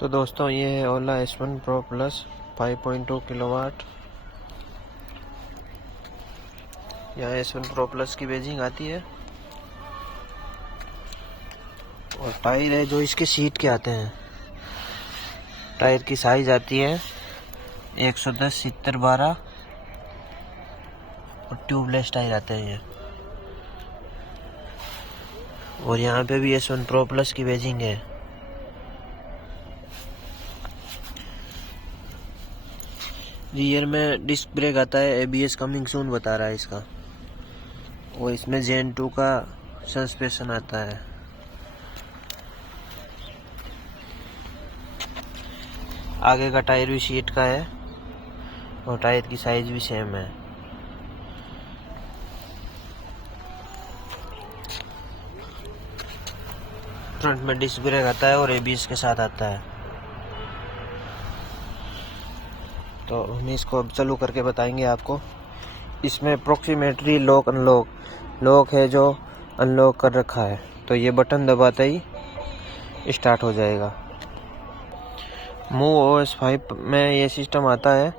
तो दोस्तों ये है ओला S1 Pro Plus 5.2 किलोवाट। यहाँ S1 Pro Plus की बैजिंग आती है और टायर है जो इसके सीट के आते हैं। टायर की साइज आती है 110 70 12 और ट्यूबलेस टायर आते हैं ये। और यहाँ पे भी S1 Pro Plus की बैजिंग है। रियर में डिस्क ब्रेक आता है, ABS कमिंग सून बता रहा है इसका। और इसमें Gen 2 का सस्पेंशन आता है। आगे का टायर भी शीट का है और टायर की साइज भी सेम है। फ्रंट में डिस्क ब्रेक आता है और ABS के साथ आता है। तो हम इसको अब चालू करके बताएंगे आपको। इसमें अप्रोक्सीमेटली लॉक लॉक है जो अनलॉक कर रखा है, तो ये बटन दबाते ही स्टार्ट हो जाएगा। MovOS 5 में ये सिस्टम आता है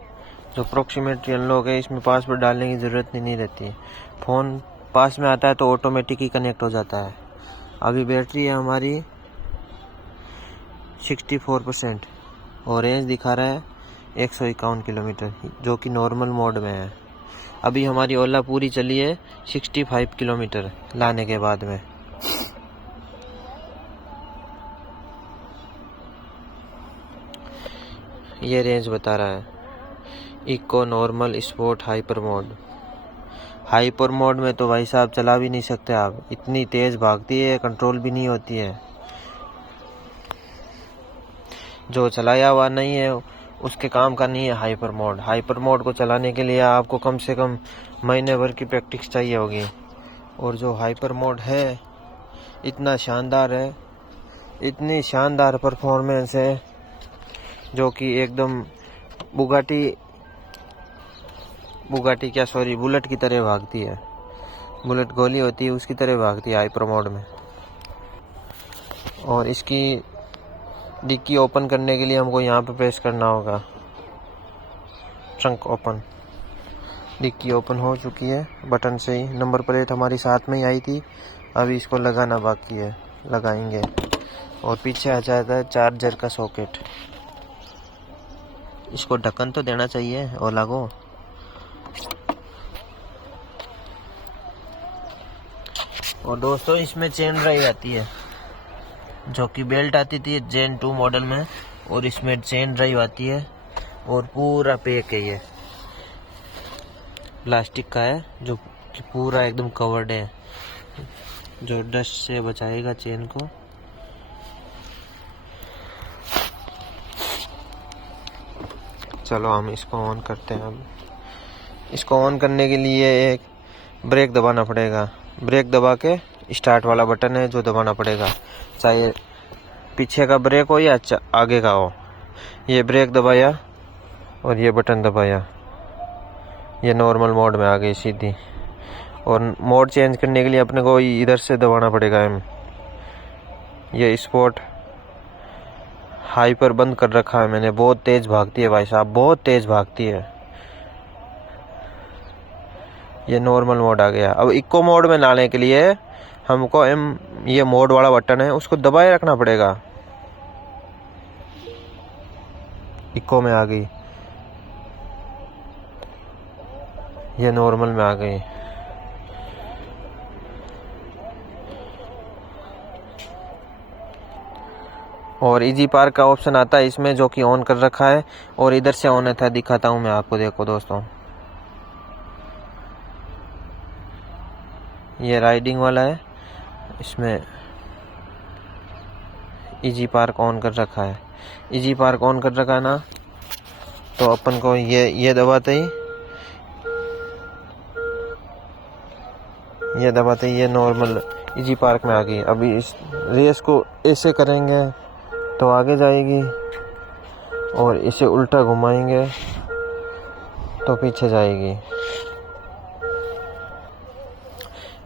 जो अप्रोक्सीमेटली अनलॉक है। इसमें पासवर्ड डालने की ज़रूरत नहीं रहती है। फ़ोन पास में आता है तो ऑटोमेटिक ही कनेक्ट हो जाता है। अभी बैटरी है हमारी 64% और रेंज दिखा रहा है 151 किलोमीटर, जो कि नॉर्मल मोड में है। अभी हमारी ओला पूरी चली है 65 किलोमीटर लाने के बाद में। ये रेंज बता रहा है eco, normal, sport, hyper mode. Hyper mode में तो भाई साहब चला भी नहीं सकते आप, इतनी तेज़ भागती है, कंट्रोल भी नहीं होती है। जो चलाया हुआ नहीं है उसके काम का नहीं है हाइपर मोड। हाइपर मोड को चलाने के लिए आपको कम से कम महीने भर की प्रैक्टिस चाहिए होगी। और जो हाइपर मोड है इतना शानदार है, इतनी शानदार परफॉर्मेंस है, जो कि एकदम बुलेट की तरह भागती है। बुलेट गोली होती है उसकी तरह भागती है हाइपर मोड में। और इसकी डिक्की ओपन करने के लिए हमको यहाँ पे प्रेस करना होगा, ट्रंक ओपन। डिक्की ओपन हो चुकी है बटन से ही। नंबर प्लेट हमारी साथ में ही आई थी, अभी इसको लगाना बाकी है, लगाएंगे। और पीछे आ जाता है चार्जर का सॉकेट। इसको ढक्कन तो देना चाहिए ओला को। और दोस्तों इसमें चेन ड्राइव आती है, जो कि बेल्ट आती थी Gen 2 मॉडल में, और इसमें चेन ड्राइव आती है। और पूरा पैक है, ये प्लास्टिक का है जो कि पूरा एकदम कवर्ड है, जो डस्ट से बचाएगा चेन को। चलो हम इसको ऑन करते हैं। अब इसको ऑन करने के लिए एक ब्रेक दबाना पड़ेगा। ब्रेक दबा के स्टार्ट वाला बटन है जो दबाना पड़ेगा, चाहे पीछे का ब्रेक हो या आगे का हो। ये ब्रेक दबाया और ये बटन दबाया, ये नॉर्मल मोड में आ गई सीधी। और मोड चेंज करने के लिए अपने को इधर से दबाना पड़ेगा M। ये स्पोर्ट हाइपर बंद कर रखा है मैंने। बहुत तेज़ भागती है भाई साहब, बहुत तेज़ भागती है। ये नॉर्मल मोड आ गया। अब इको मोड में लाने के लिए हमको ये मोड वाला बटन है उसको दबाए रखना पड़ेगा। इको में आ गई, ये नॉर्मल में आ गई। और इजी पार्क का ऑप्शन आता है इसमें, जो कि ऑन कर रखा है। और इधर से ऑन था, दिखाता हूँ मैं आपको। देखो दोस्तों, ये राइडिंग वाला है, इसमें इजी पार्क ऑन कर रखा है। इजी पार्क ऑन कर रखा है ना, तो अपन को ये दबाते ही ये नॉर्मल इजी पार्क में आ गई। अभी इस रेस को ऐसे करेंगे तो आगे जाएगी, और इसे उल्टा घुमाएंगे तो पीछे जाएगी।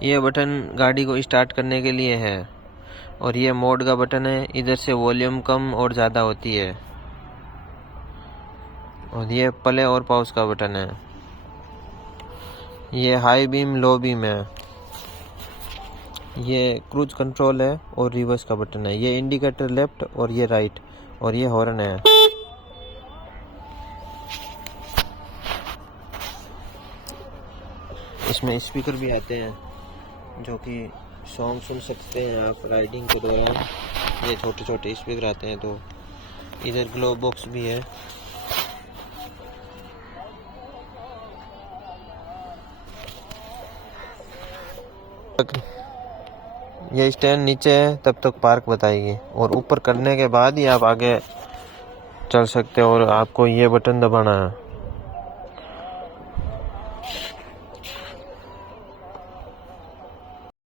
ये बटन गाड़ी को स्टार्ट करने के लिए है। और ये मोड का बटन है, इधर से वॉल्यूम कम और ज़्यादा होती है। और ये प्ले और पॉज का बटन है। ये हाई बीम लो बीम है। ये क्रूज कंट्रोल है और रिवर्स का बटन है। ये इंडिकेटर लेफ्ट और ये राइट, और ये हॉर्न है। इसमें स्पीकर भी आते हैं जो कि सॉन्ग सुन सकते हैं आप राइडिंग के दौरान। ये छोटे छोटे स्पीकर आते हैं। तो इधर ग्लोव बॉक्स भी है। ये स्टैंड नीचे है तब तक पार्क बताएगी, और ऊपर करने के बाद ही आप आगे चल सकते हो। और आपको ये बटन दबाना है।